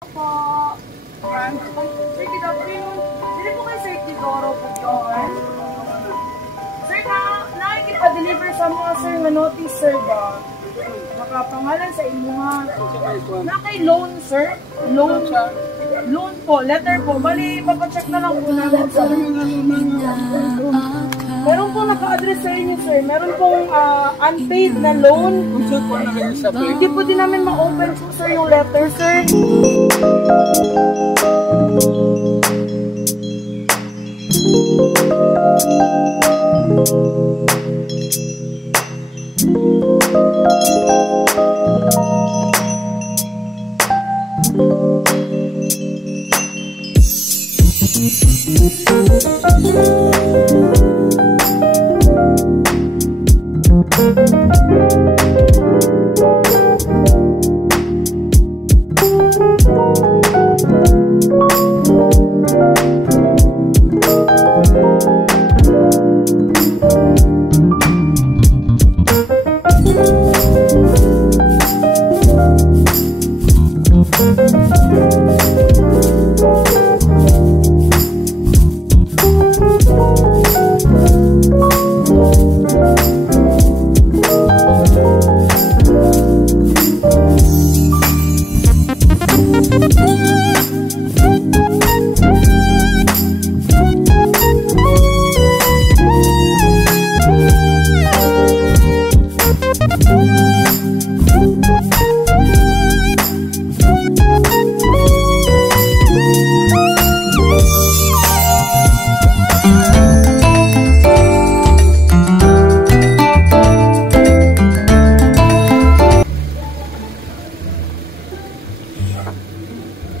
Po. Sir, good afternoon. Dili po kayo Sir Tidoro po yun. Sir, nakikita-deliver sa mga sir na notice, sir ba? Nakapangalan sa imuha. Na kay loan, sir? Loan? Loan po, letter po. Bali, papacheck na lang po namin sa meron pong naka-address sa inyo, sir. Meron pong unpaid na loan. Hindi po din namin ma-open po, sir, yung letter, sir.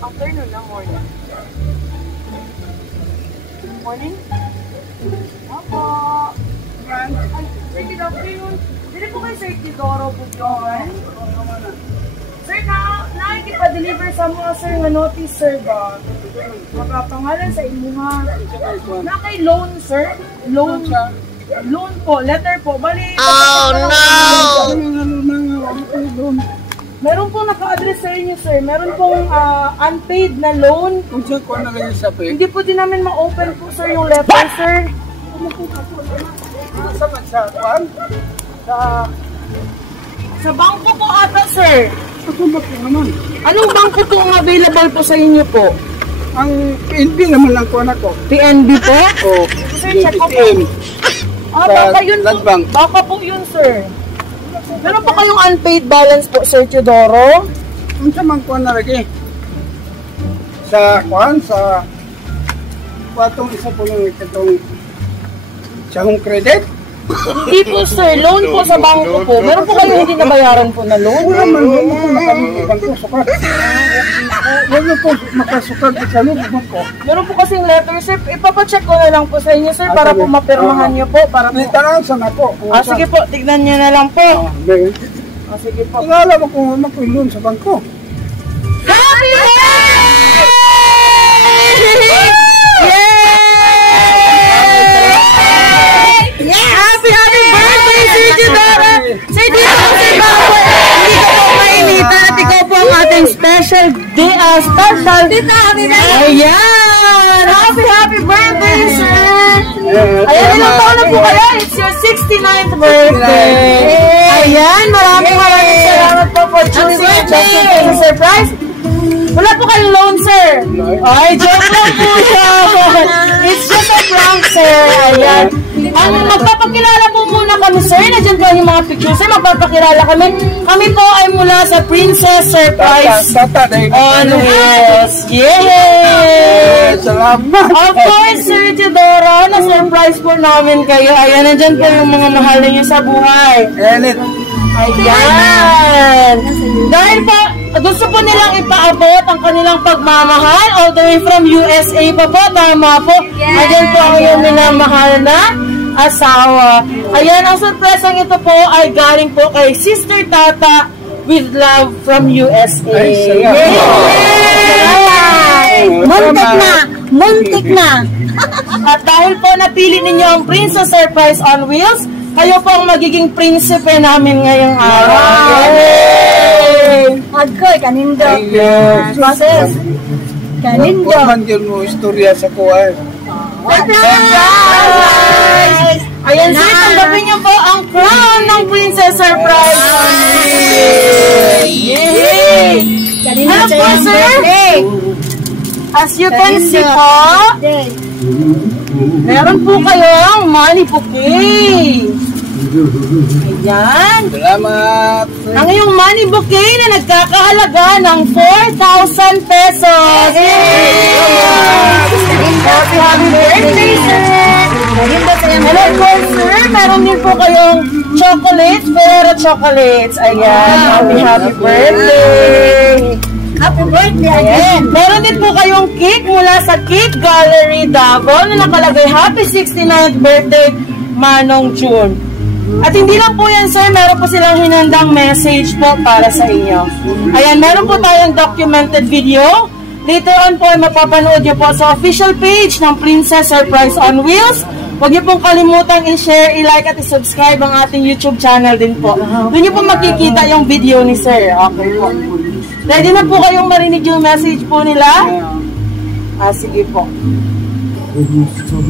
Afternoon na morning. Morning? Opo. Sir, good afternoon. Dili po kayo Sir Tidoro po yun. Sir, nakikita-deliver sa mga sir na notice, sir ba? Nakapangalan sa imuha. Na kay loan, sir? Loan? Loan po, letter po. Bali, meron pong naka-address sa inyo, sir. Meron pong unpaid na loan. Hindi po din namin ma-open po, sir, yung letter, sir. Sa bangko po ata, sir. Anong bangko po ang available po sa inyo po? Ang PNB naman lang po anak ko. PNB po? Oo. Sir, check ko po. Baka yun po. Baka po yun, sir. Meron pa kayong unpaid balance po, Sir Tidoro? Ang samang kuhan na lagi. Sa kuhan, sa patong isa po lang itong sahong credit. Hindi po, sir. Loan po sa bangko po. Meron po kayong hindi nabayaran po na loan? Wala man po nakalibang ko sukat. Wala po makasukat sa lubang ko. Meron po kasing letter, sir. Ipapacheck ko na lang po sa inyo, sir, para po mapirmahan nyo po. Para po. Tanansan ako. Sige po, tignan nyo na lang po. Sige po. Tingala mo kung ano po yung loan sa bangko. Happy birthday! Happy birthday, Sir Tidoro! Sir Tidoro, sir Bago, hindi ko po mainitan at ikaw po ang ating special Ayan! Happy birthday, sir! Ayan, ilang taon na po kayo? It's your 69th birthday! Ayan, maraming salamat po for choosing the surprise. Wala po kayong loan, sir. Ay, joke lang po siya. It's just a prank, sir. Ayan. Magpapakilala po muna kami, sir. Nandiyan po yung mga pictures, sir. Magpapakilala kami. Kami po ay mula sa Princess Surprise on Wheels. Yay! Salamat! Of course, Sir Tidoro, na-surprise po namin kayo. Ayan, nandiyan po yung mga mahal niyo sa buhay. Ayan! Dahil po, gusto po nilang ipaabot ang kanilang pagmamahal all the way from USA pa po, tama po. Ayan po ang iyong minamahal na asawa. Ayan, ang surpresang ito po ay galing po kay Sister Tata with love from USA. Muntik na! At dahil po napili ninyo ang Princess Surprise on Wheels, kayo po ang magiging prinsipe namin ngayong araw. Hagkoy, kanindo. Yes. Process. Kanindo. Man yun mo istorya sa kuwan. Surprise! Ayan, sir, tanggapin niyo po ang crown ng Princess Surprise. Yay! Hello po, sir. As you can see po, meron po kayong money bouquet. Ayan. Salamat. Ang iyong money bouquet na nagkakahalaga ng 4,000 pesos. Happy birthday, sir! Hello po, sir. Meron din po kayong chocolates, pero chocolates. Ayan. Happy birthday! Happy birthday again. Ayan. Meron din po kayong cake mula sa Cake Gallery Davao na nakalagay Happy 69th birthday, Manong June. At hindi lang po yan, sir. Meron po silang hinandang message po para sa inyo. Ayan, meron po tayong documented video. Later on po, mapapanood nyo po sa official page ng Princess Surprise on Wheels. Huwag nyo pong kalimutang i-share, i-like at i-subscribe ang ating YouTube channel din po. Doon nyo po makikita yung video ni sir. Okay po. Ready na po kayong marinig yung message po nila? Sige po.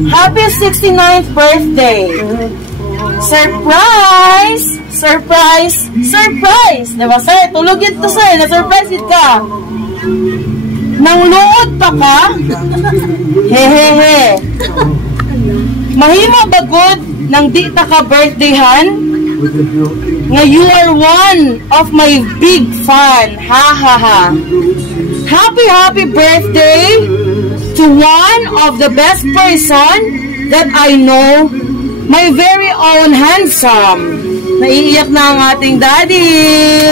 Happy 69th birthday! Surprise! Surprise! Surprise! Diba, sir? Tulog ito, sir. Na-surprise it ka. Nang luod pa ka? Hehehe. Mahimo bagod nang di ta ka birthdayhan? Nga you are one of my big fan. Ha ha ha. Happy birthday to one of the best person that I know. My very own handsome. Naiiyak na ang ating daddy.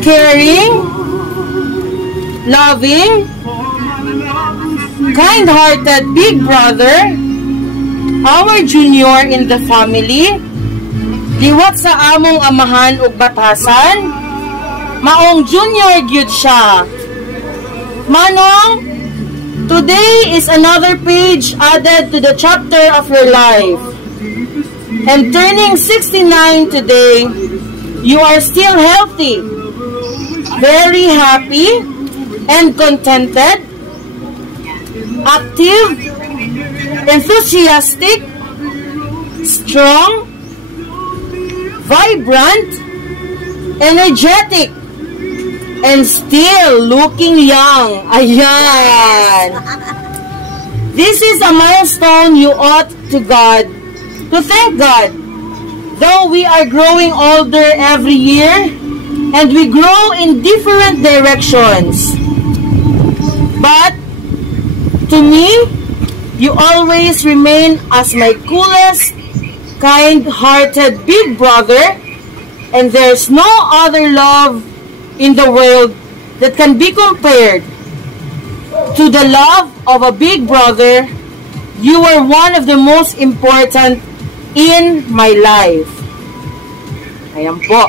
Caring, loving, kind-hearted big brother, our junior in the family, liwat sa among amahan ug batasan, maong junior gyud siya. Manong, today is another page added to the chapter of your life. And turning 69 today, you are still healthy, very happy, and contented, active, enthusiastic, strong, vibrant, energetic, and still looking young. Ayan. This is a milestone you ought to God, to thank God. Though we are growing older every year, and we grow in different directions. But, to me, you always remain as my coolest, kind-hearted big brother, and there's no other love in the world that can be compared to the love of a big brother. You are one of the most important in my life. Ayan po.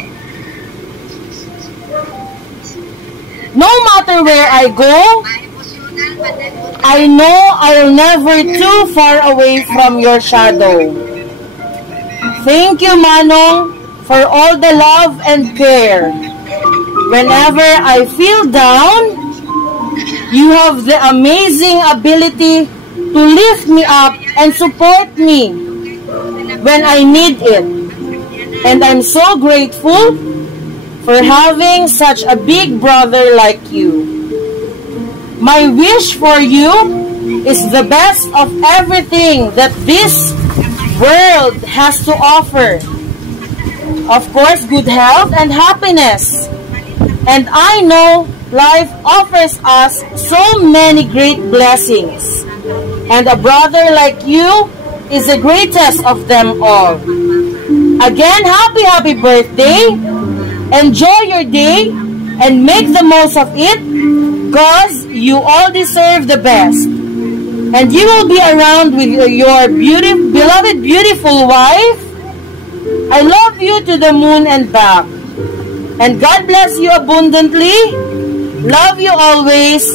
No matter where I go, I know I'll never too far away from your shadow. Thank you, Manong, for all the love and care. Whenever I feel down, you have the amazing ability to lift me up and support me when I need it. And I'm so grateful for having such a big brother like you. My wish for you is the best of everything that this world has to offer. Of course, good health and happiness. And I know life offers us so many great blessings. And a brother like you is the greatest of them all. Again, happy birthday. Enjoy your day and make the most of it, because you all deserve the best. And you will be around with your beloved, beautiful wife. I love you to the moon and back. And God bless you abundantly. Love you always,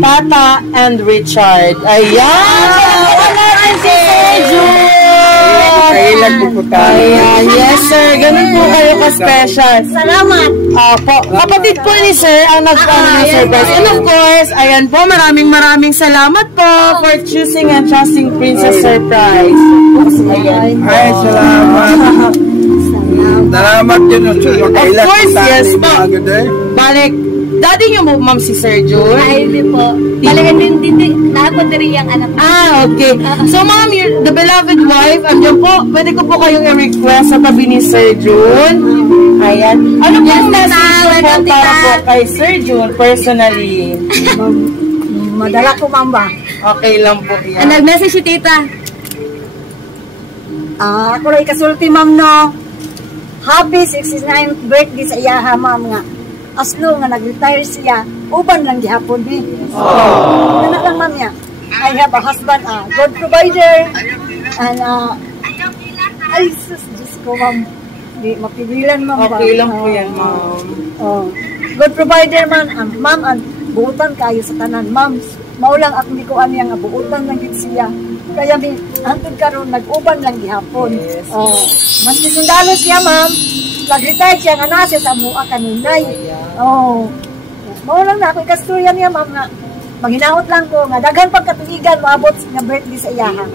Tata and Richard. Ayan! Wala rin si Sir June! Makailan po tayo. Ayan, yes sir. Ganun po kayo ka-special. Salamat. Po, kapatid po ni sir ang nag-ano ng surprise. And of course, ayan po, maraming salamat po for choosing and trusting Princess Surprise. Ayan po. Ay, salamat. Salamat din. Makailan Of course, po tayo. yes po. Balik, daddy niyo mo, ma'am, si Sir Jun? Ay, hindi po. Balikan din. Lahat po din yung anak ko. Okay. So, ma'am, the beloved wife, andyan po, pwede ko po kayong i-request sa tabi ni Sir Jun. Ayan. Ano po yung message po para po kay Sir Jun, personally? Madala ko, mamba. Okay lang po yan. Nag-message si tita. Ako rin kasulti, ma'am, no. Happy 69th birthday sa iyaha, ma'am, nga. Aslo nga nag-retire siya, uban lang gihapon di. Ano lang, ma'am, ya. I have a husband, good provider, and, ay, sus, Diyos ko, ma'am. Di, mapigilan, ma'am. Okay lang po yan, ma'am. Good provider, man, ma'am, buutan kayo sa tanan, ma'am. Maulang ako di ko ano nga, buutan lang gid siya. Kaya mi, antod karon nag-uban lang gihapon. Yes. Mas sundalo siya, ma'am. Nag-retire siya nga nasa sa mua kanunay. Maulang na ako ikasturya niya, ma'am, nga maghinaot lang ko nga daghan pagkatuigan maabot nga birthday sa iyaha.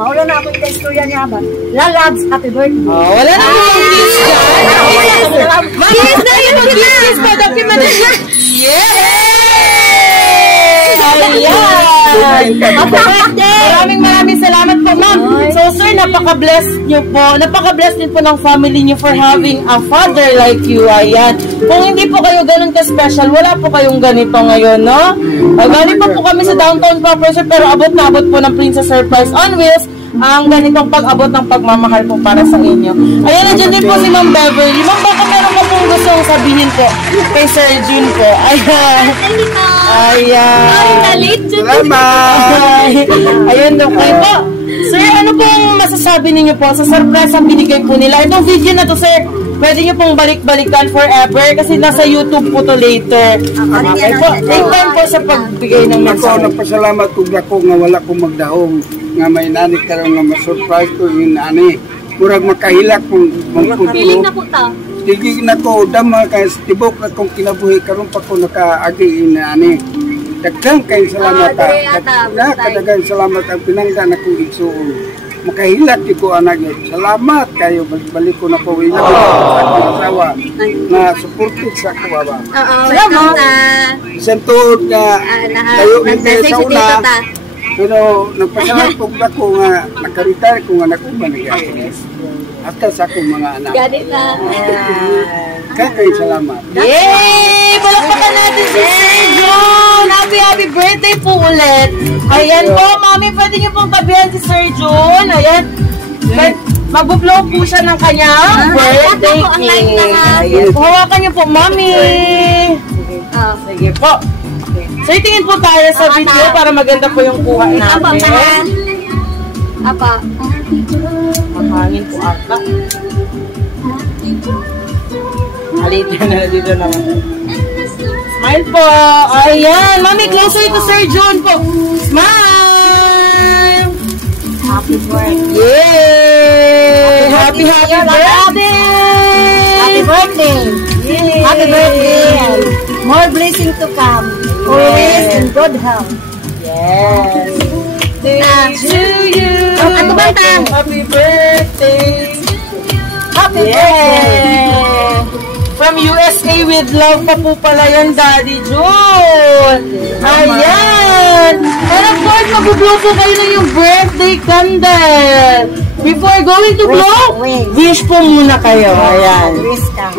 Maulang na ako ikasturya niya, ba? Lalabs, happy birthday. Wala na mo yung kiss dyan. Kiss na yun, mag-kiss pa, documented na. Yes! Ayan! Maraming salamat po, ma'am. So, sir, napaka-bless nyo po. Napaka-bless din po ng family nyo for having a father like you. Ayan. Kung hindi po kayo ganun ka-special, wala po kayong ganito ngayon, no? Galing pa po kami sa downtown proper, pero abot na abot po ng Princess Surprise on Wheels ang ganitong pag-abot ng pagmamahal po para sa inyo. Ayan, nandiyan din po si Ma'am Beverly. Ma'am, baka meron mo pong gustong sabihin po kay Sir Jun po. Ayan. Ayan. Salamat. Ayan, okay po. Sir, ano pong masasabi ninyo po sa surprise ang binigay po nila? Itong video na to, sir, pwede nyo pong balik-balikan forever kasi nasa YouTube po to later. Okay po. Take time po sa pagbigay ng Ako, mensahe. nagpasalamat ko nga wala kong magdahong nga may nani karon nga ma-surprise ko yung nani. Murag makahilak kung Piling na po ta. Tigig na ko, dama kay tibok na kong kinabuhi karon pa ko nakaagi yung nani. Daghang kay salamat kadaghang salamat ang pinangga na kong igsuon. Makahilak ko anak yun. Salamat kayo, balik ko na po ilang sa akong asawa na supported sa ako, baba. Salamat. Isang tuod na kayo hindi sa una, pero nagpasalamat ko ako nga nakaretire ko nga nakuha na gaya. Hasta sa akong mga anak. Ganit na. Kaya kayo salamat. Yay! Palakpakan natin si Sir Jun! Happy birthday po ulit. Ayan po, mami, pwede niyo pong tabihan si Sir Jun. Ayan. Mag-blow po siya ng kanyang birthday cake. Ayan. Hawakan niyo po, mami. Sige po. So, itingin po tayo sa video para maganda po yung kuha natin. Apa? Mahangin po ata. Halita na dito naman. Smile po. Ayan. Mami, closer to Sir Jun po. Smile. Happy birthday. Yay! Happy birthday! Happy birthday. Yay! Happy birthday. More blessing to come. Always in good health. Yes. To you. Ano ba ito? Happy birthday. Happy birthday. From USA with love pa po pala yan, Daddy Jun. Ayan. And of course, mag-blow po kayo ng yung birthday candle. Before going to blow, wish po muna kayo. Ayan. Wish ka.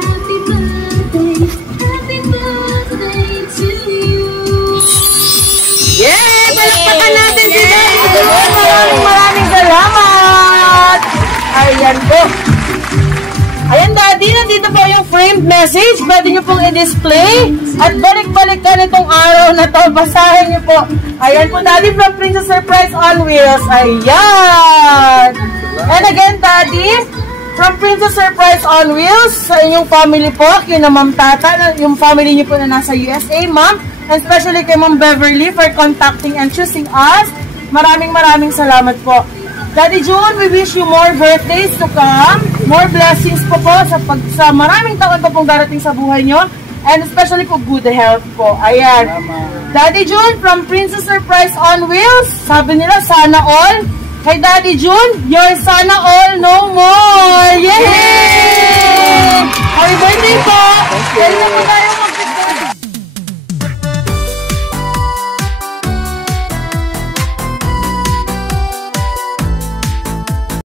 Yay! Palakpakan natin si Daddy Jun. Maraming salamat. Ayan po. Ayan, Daddy, nandito po yung framed message. Pwede nyo pong i-display. At balik-balikan itong araw na to. Basahin nyo po. Ayan po, Daddy, from Princess Surprise on Wheels. Ayan. And again, Daddy, from Princess Surprise on Wheels, sa inyong family po, kina Ma'am Tata, yung family nyo po na nasa USA, Ma'am, and especially kay Ma'am Beverly for contacting and choosing us. Maraming salamat po. Daddy June, we wish you more birthdays to come. More blessings po sa maraming taon pa pong darating sa buhay nyo. And especially po good health po. Ayan. Daddy June from Princess Surprise on Wheels. Sabi nila, sana all. Kay Daddy June, your sana all no more. Yay!